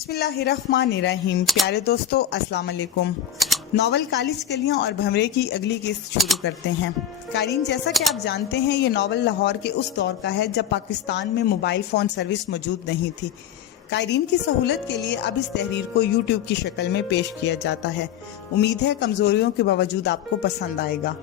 बिस्मिल्लाहिर्रहमानिर्रहीम। प्यारे दोस्तों, अस्सलाम वालेकुम। नावल कालीज कलियां और भंवरे की अगली किस्त शुरू करते हैं। कारीन, जैसा कि आप जानते हैं, ये नावल लाहौर के उस दौर का है जब पाकिस्तान में मोबाइल फ़ोन सर्विस मौजूद नहीं थी। कारीन की सहूलत के लिए अब इस तहरीर को यूट्यूब की शक्ल में पेश किया जाता है। उम्मीद है कमज़ोरियों के बावजूद आपको पसंद आएगा।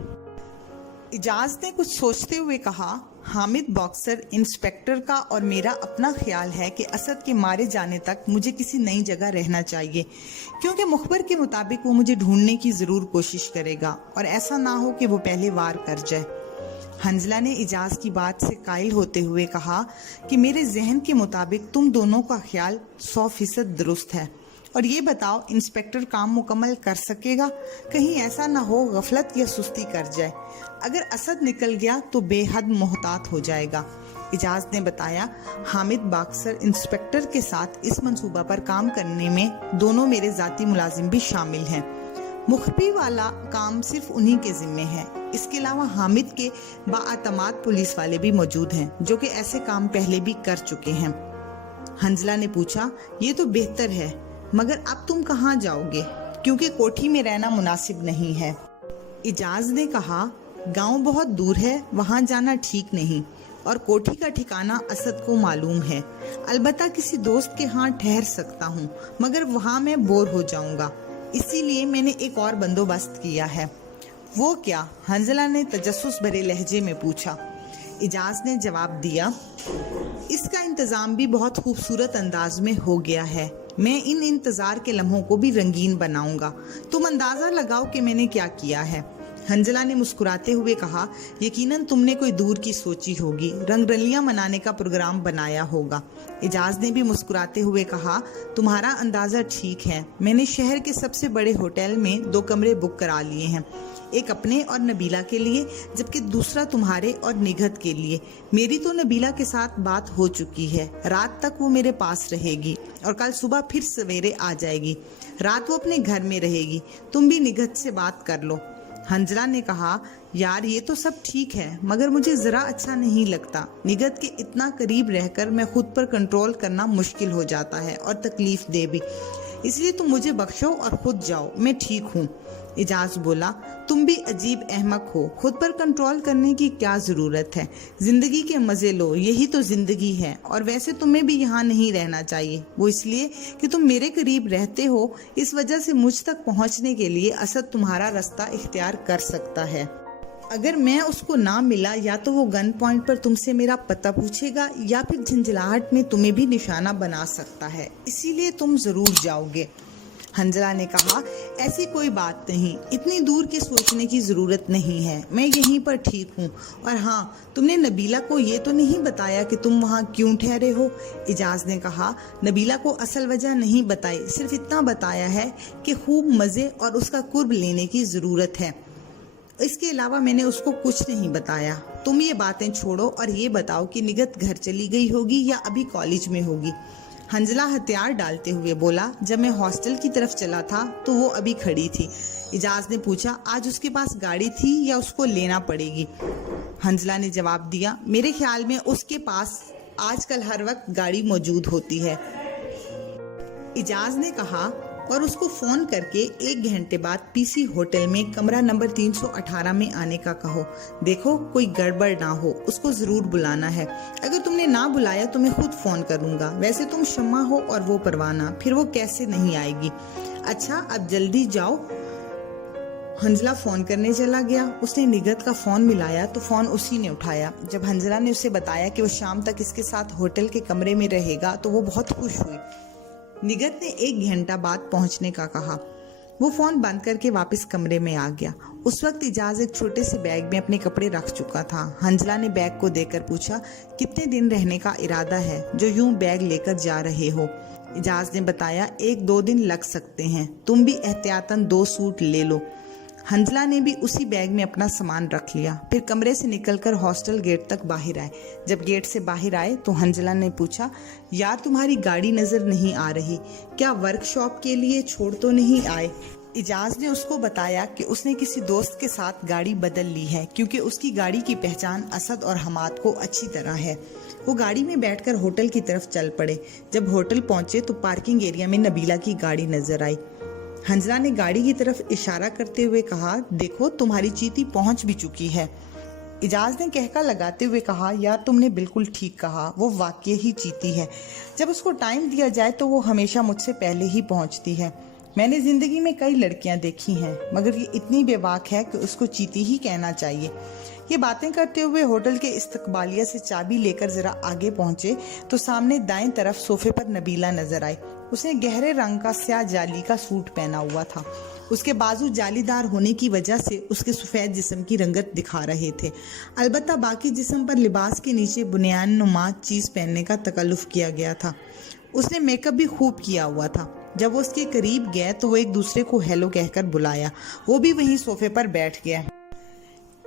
इजाज़ ने कुछ सोचते हुए कहा, हामिद बॉक्सर इंस्पेक्टर का और मेरा अपना ख्याल है कि असद के मारे जाने तक मुझे किसी नई जगह रहना चाहिए, क्योंकि मुखबर के मुताबिक वो मुझे ढूंढने की ज़रूर कोशिश करेगा और ऐसा ना हो कि वो पहले वार कर जाए। हंजला ने इजाज़ की बात से कायल होते हुए कहा कि मेरे जहन के मुताबिक तुम दोनों का ख्याल 100% दुरुस्त है। और ये बताओ, इंस्पेक्टर काम मुकम्मल कर सकेगा? कहीं ऐसा ना हो गफलत या सुस्ती कर जाए। अगर असद निकल गया तो बेहद मोहतात हो जाएगा। इजाज़ ने बताया, हामिद बॉक्सर इंस्पेक्टर के साथ इस मंसूबा पर काम करने में दोनों मेरे ज़ाती मुलाजिम भी शामिल हैं। मुखबी वाला काम सिर्फ उन्हीं के जिम्मे है। इसके अलावा हामिद के बाअतमाद पुलिस वाले भी मौजूद हैं जो कि ऐसे काम पहले भी कर चुके हैं। हंजला ने पूछा, ये तो बेहतर है, मगर अब तुम कहाँ जाओगे? क्योंकि कोठी में रहना मुनासिब नहीं है। इजाज़ ने कहा, गांव बहुत दूर है, वहां जाना ठीक नहीं, और कोठी का ठिकाना असद को मालूम है। अलबत्ता किसी दोस्त के यहाँ ठहर सकता हूँ, मगर वहां मैं बोर हो जाऊंगा। इसीलिए मैंने एक और बंदोबस्त किया है। वो क्या? हंजला ने तजस्सुस भरे लहजे में पूछा। इजाज़ ने जवाब दिया, इसका इंतज़ाम भी बहुत खूबसूरत अंदाज में हो गया है। मैं इन इंतज़ार के लम्हों को भी रंगीन बनाऊंगा। तुम अंदाज़ा लगाओ कि मैंने क्या किया है। हंजला ने मुस्कुराते हुए कहा, यकीनन तुमने कोई दूर की सोची होगी, रंगरलियां मनाने का प्रोग्राम बनाया होगा। इजाज़ ने भी मुस्कुराते हुए कहा, तुम्हारा अंदाज़ा ठीक है। मैंने शहर के सबसे बड़े होटल में 2 कमरे बुक करा लिए हैं, एक अपने और नबीला के लिए, जबकि दूसरा तुम्हारे और निगहत के लिए। मेरी तो नबीला के साथ बात हो चुकी है। रात तक वो मेरे पास रहेगी और कल सुबह फिर सवेरे आ जाएगी। रात वो अपने घर में रहेगी। तुम भी निगहत से बात कर लो। हंजला ने कहा, यार ये तो सब ठीक है, मगर मुझे ज़रा अच्छा नहीं लगता। निगहत के इतना करीब रहकर मैं खुद पर कंट्रोल करना मुश्किल हो जाता है और तकलीफ दे भी। इसलिए तुम मुझे बख्शो और खुद जाओ, मैं ठीक हूँ। इजाज़ बोला, तुम भी अजीब अहमक हो। खुद पर कंट्रोल करने की क्या ज़रूरत है? ज़िंदगी के मज़े लो, यही तो ज़िंदगी है। और वैसे तुम्हें भी यहाँ नहीं रहना चाहिए, वो इसलिए कि तुम मेरे करीब रहते हो। इस वजह से मुझ तक पहुँचने के लिए असद तुम्हारा रास्ता इख्तियार कर सकता है। अगर मैं उसको ना मिला, या तो वो गन पॉइंट पर तुमसे मेरा पता पूछेगा या फिर झंझलाहट में तुम्हें भी निशाना बना सकता है। इसीलिए तुम ज़रूर जाओगे। हंजला ने कहा, ऐसी कोई बात नहीं, इतनी दूर के सोचने की ज़रूरत नहीं है। मैं यहीं पर ठीक हूँ। और हाँ, तुमने नबीला को ये तो नहीं बताया कि तुम वहाँ क्यों ठहरे हो? इजाज़ ने कहा, नबीला को असल वजह नहीं बताई, सिर्फ इतना बताया है कि खूब मज़े और उसका कुर्ब लेने की ज़रूरत है। इसके अलावा मैंने उसको कुछ नहीं बताया। तुम ये बातें छोड़ो और ये बताओ कि निगहत घर चली गई होगी या अभी कॉलेज में होगी? हंजला हथियार डालते हुए बोला, जब मैं हॉस्टल की तरफ चला था तो वो अभी खड़ी थी। इजाज़ ने पूछा, आज उसके पास गाड़ी थी या उसको लेना पड़ेगी? हंजला ने जवाब दिया, मेरे ख्याल में उसके पास आजकल हर वक्त गाड़ी मौजूद होती है। इजाज़ ने कहा, और उसको फ़ोन करके 1 घंटे बाद पीसी होटल में कमरा नंबर 318 में आने का कहो। देखो कोई गड़बड़ ना हो, उसको ज़रूर बुलाना है। अगर तुमने ना बुलाया तो मैं खुद फ़ोन करूँगा। वैसे तुम शम्मा हो और वो परवाना, फिर वो कैसे नहीं आएगी? अच्छा, अब जल्दी जाओ। हंजला फ़ोन करने चला गया। उसने निगहत का फ़ोन मिलाया तो फ़ोन उसी ने उठाया। जब हंजला ने उसे बताया कि वो शाम तक इसके साथ होटल के कमरे में रहेगा तो वो बहुत खुश हुई। निगहत ने 1 घंटा बाद पहुंचने का कहा। वो फ़ोन बंद करके वापस कमरे में आ गया। उस वक्त इजाज़ एक छोटे से बैग में अपने कपड़े रख चुका था। हंजला ने बैग को देखकर पूछा, कितने दिन रहने का इरादा है जो यूं बैग लेकर जा रहे हो? इजाज़ ने बताया, 1-2 दिन लग सकते हैं। तुम भी एहतियातन 2 सूट ले लो। हंजला ने भी उसी बैग में अपना सामान रख लिया। फिर कमरे से निकलकर हॉस्टल गेट तक बाहर आए। जब गेट से बाहर आए तो हंजला ने पूछा, यार तुम्हारी गाड़ी नज़र नहीं आ रही, क्या वर्कशॉप के लिए छोड़ तो नहीं आए? इजाज़ ने उसको बताया कि उसने किसी दोस्त के साथ गाड़ी बदल ली है, क्योंकि उसकी गाड़ी की पहचान असद और हमाद को अच्छी तरह है। वो गाड़ी में बैठकर होटल की तरफ चल पड़े। जब होटल पहुंचे तो पार्किंग एरिया में नबीला की गाड़ी नजर आई। हंजला ने गाड़ी की तरफ इशारा करते हुए कहा, देखो तुम्हारी चीती पहुंच भी चुकी है। इजाज ने कहका लगाते हुए कहा, यार तुमने बिल्कुल ठीक कहा, वो वाकई ही चीती है। जब उसको टाइम दिया जाए तो वो हमेशा मुझसे पहले ही पहुंचती है। मैंने जिंदगी में कई लड़कियां देखी हैं, मगर ये इतनी बेबाक है कि उसको चीती ही कहना चाहिए। ये बातें करते हुए होटल के इस्तकबालिया से चाबी लेकर जरा आगे पहुंचे तो सामने दाएं तरफ सोफे पर नबीला नजर आई। उसने गहरे रंग का स्याह जाली का सूट पहना हुआ था। उसके बाजू जालीदार होने की वजह से उसके सफेद जिस्म की रंगत दिखा रहे थे। अलबत्ता बाकी जिस्म पर लिबास के नीचे बुनियान नुमा चीज पहनने का तकल्लुफ किया गया था। उसने मेकअप भी खूब किया हुआ था। जब वो उसके करीब गए तो वो एक दूसरे को हेलो कहकर बुलाया। वो भी वहीं सोफे पर बैठ गया।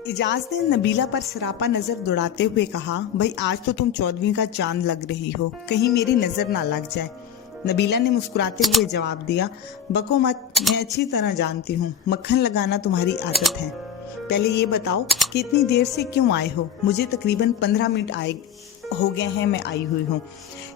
इजाज ने नबीला पर सरापा नजर दौड़ाते हुए कहा, भाई आज तो तुम 14वीं का चांद लग रही हो, कहीं मेरी नजर ना लग जाए। नबीला ने मुस्कुराते हुए जवाब दिया, बको मत, मैं अच्छी तरह जानती हूँ, मक्खन लगाना तुम्हारी आदत है। पहले ये बताओ कि इतनी देर से क्यों आए हो? मुझे तकरीबन 15 मिनट हो गए हैं मैं आई हुई हूँ।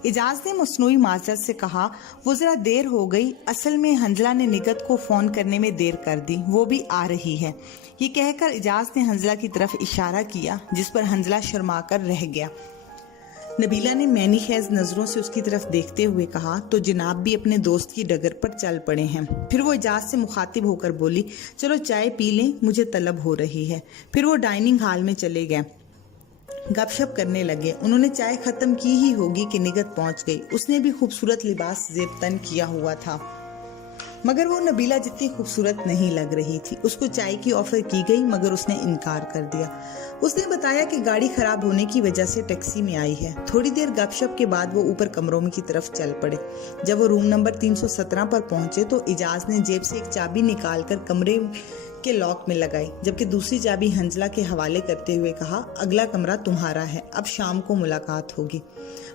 इजाज ने मसनूई माजरत से कहा, वो जरा देर हो गई, असल में हंजला ने निगत को फोन करने में देर कर दी, वो भी आ रही है। ये कहकर इजाज ने हंजला की तरफ इशारा किया, जिस पर हंजला शर्माकर रह गया। नबीला ने मैनी खेज नजरों से उसकी तरफ देखते हुए कहा, तो जनाब भी अपने दोस्त की डगर पर चल पड़े हैं। फिर वो इजाज से मुखातिब होकर बोली, चलो चाय पी लें, मुझे तलब हो रही है। फिर वो डाइनिंग हॉल में चले गए, गपशप करने लगे। उन्होंने चाय खत्म की ही होगी कि निगत पहुंच गई। उसने भी खूबसूरत लिबास जेब तन किया हुआ था, मगर वो नबीला जितनी खूबसूरत नहीं लग रही थी। उसको चाय की ऑफर की गई, मगर उसने इनकार कर दिया। उसने बताया कि गाड़ी खराब होने की वजह से टैक्सी में आई है। थोड़ी देर गपशप के बाद वो ऊपर कमरों की तरफ चल पड़े। जब वो रूम नंबर 317 पर पहुंचे तो इजाज ने जेब से एक चाबी निकालकर कमरे के लॉक में लगाई, जबकि दूसरी चाबी हंजला के हवाले करते हुए कहा, अगला कमरा तुम्हारा है, अब शाम को मुलाकात होगी।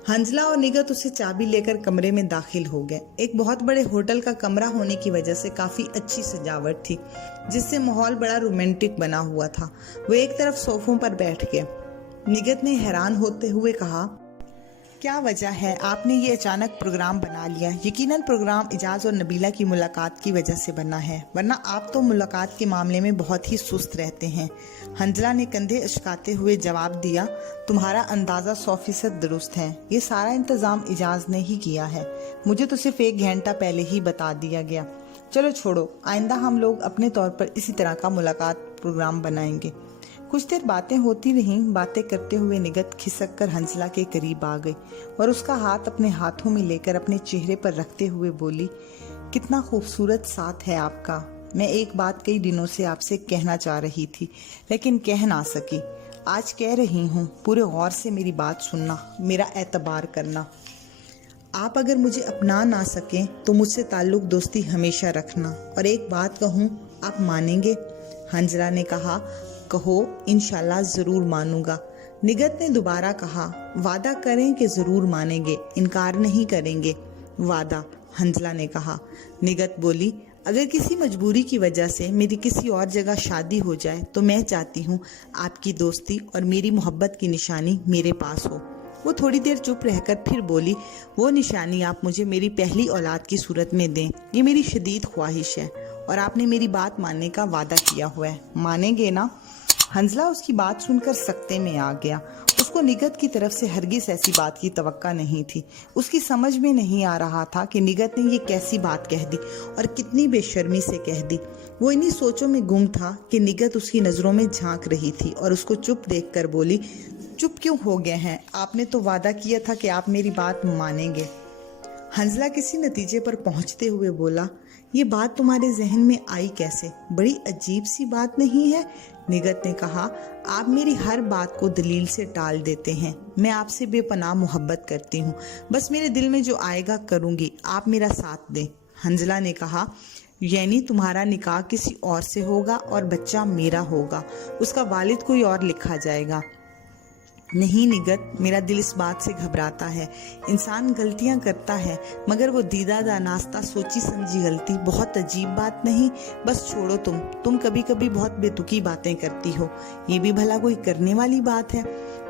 हंजला और निगत उसे चाबी लेकर कमरे में दाखिल हो गए। एक बहुत बड़े होटल का कमरा होने की वजह से काफी अच्छी सजावट थी, जिससे माहौल बड़ा रोमांटिक बना हुआ था। वो एक तरफ सोफों पर बैठ गए। निगत ने हैरान होते हुए कहा, क्या वजह है आपने ये अचानक प्रोग्राम बना लिया? यकीनन प्रोग्राम इजाज और नबीला की मुलाकात की वजह से बना है, वरना आप तो मुलाकात के मामले में बहुत ही सुस्त रहते हैं। हंजला ने कंधे अचकाते हुए जवाब दिया, तुम्हारा अंदाजा 100% दुरुस्त है। ये सारा इंतजाम इजाज ने ही किया है, मुझे तो सिर्फ 1 घंटा पहले ही बता दिया गया। चलो छोड़ो, आइंदा हम लोग अपने तौर पर इसी तरह का मुलाकात प्रोग्राम बनाएंगे। कुछ देर बातें होती रहीं। बातें करते हुए निगत खिसक कर हंसला के करीब आ गई और उसका हाथ अपने हाथों में लेकर अपने चेहरे पर रखते हुए बोली, कितना खूबसूरत साथ है आपका। मैं एक बात कई दिनों से आपसे कहना चाह रही थी, लेकिन कह ना सकी। आज कह रही हूँ, पूरे गौर से मेरी बात सुनना, मेरा एतबार करना। आप अगर मुझे अपना ना सकें तो मुझसे ताल्लुक दोस्ती हमेशा रखना। और एक बात कहूँ, आप मानेंगे? हंजला ने कहा, कहो, इंशाल्लाह जरूर मानूंगा। निगत ने दोबारा कहा, वादा करें कि जरूर मानेंगे, इनकार नहीं करेंगे। वादा, हंजला ने कहा। निगत बोली, अगर किसी मजबूरी की वजह से मेरी किसी और जगह शादी हो जाए तो मैं चाहती हूँ आपकी दोस्ती और मेरी मोहब्बत की निशानी मेरे पास हो। वो थोड़ी देर चुप रहकर फिर बोली, वो निशानी आप मुझे मेरी पहली औलाद की सूरत में दें, ये मेरी शदीद ख्वाहिश है और आपने मेरी बात मानने का वादा किया हुआ है, मानेंगे ना? हंजला उसकी बात सुनकर सकते में आ गया। उसको निगत की तरफ से हरगिज ऐसी बात की तवक्का नहीं थी। उसकी समझ में नहीं आ रहा था कि निगत ने ये कैसी बात कह दी और कितनी बेशर्मी से कह दी। वो इन्हीं सोचों में गुम था कि निगत उसकी नजरों में झांक रही थी और उसको चुप देखकर बोली, चुप क्यों हो गए हैं? आपने तो वादा किया था कि आप मेरी बात मानेंगे। हंजला किसी नतीजे पर पहुंचते हुए बोला, ये बात तुम्हारे जहन में आई कैसे? बड़ी अजीब सी बात नहीं है? निगत ने कहा, आप मेरी हर बात को दलील से टाल देते हैं। मैं आपसे बेपनाह मोहब्बत करती हूँ, बस मेरे दिल में जो आएगा करूँगी, आप मेरा साथ दें। हंजला ने कहा, यानी तुम्हारा निकाह किसी और से होगा और बच्चा मेरा होगा, उसका वालिद कोई और लिखा जाएगा। नहीं निगत, मेरा दिल इस बात से घबराता है। इंसान गलतियां करता है, मगर वो दीदा नास्ता सोची समझी गलती बहुत अजीब बात नहीं। बस छोड़ो, तुम कभी कभी बहुत बेतुकी बातें करती हो, ये भी भला कोई करने वाली बात है।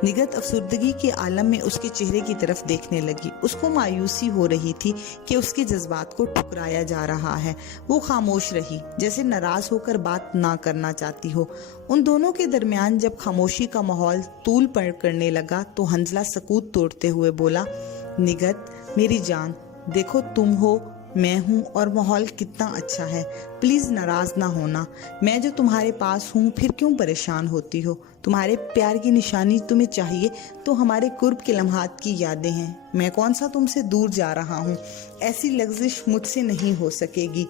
निगत अफसुर्दगी के आलम में उसके चेहरे की तरफ देखने लगी। उसको मायूसी हो रही थी कि उसके जज्बात को ठुकराया जा रहा है। वो खामोश रही, जैसे नाराज होकर बात ना करना चाहती हो। उन दोनों के दरमियान जब खामोशी का माहौल तूल पड़ करने लगा तो हंजला सकूत तोड़ते हुए बोला, निगत मेरी जान, देखो तुम हो, मैं हूँ और माहौल कितना अच्छा है। प्लीज नाराज ना होना। मैं जो तुम्हारे पास हूँ, फिर क्यों परेशान होती हो? तुम्हारे प्यार की निशानी तुम्हें चाहिए तो हमारे कुर्ब के लम्हात की यादें हैं। मैं कौन सा तुमसे दूर जा रहा हूँ? ऐसी लग्जिश मुझसे नहीं हो सकेगी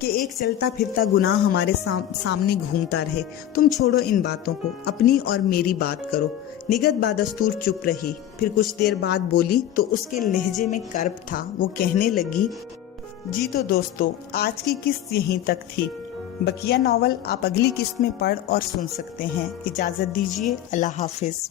कि एक चलता फिरता गुनाह हमारे सामने घूमता रहे। तुम छोड़ो इन बातों को, अपनी और मेरी बात करो। निगत बादस्तूर चुप रही, फिर कुछ देर बाद बोली तो उसके लहजे में कर्ब था। वो कहने लगी, जी तो दोस्तों, आज की किस्त यहीं तक थी। बकिया नॉवल आप अगली किस्त में पढ़ और सुन सकते हैं। इजाजत दीजिए, अल्लाह हाफिज।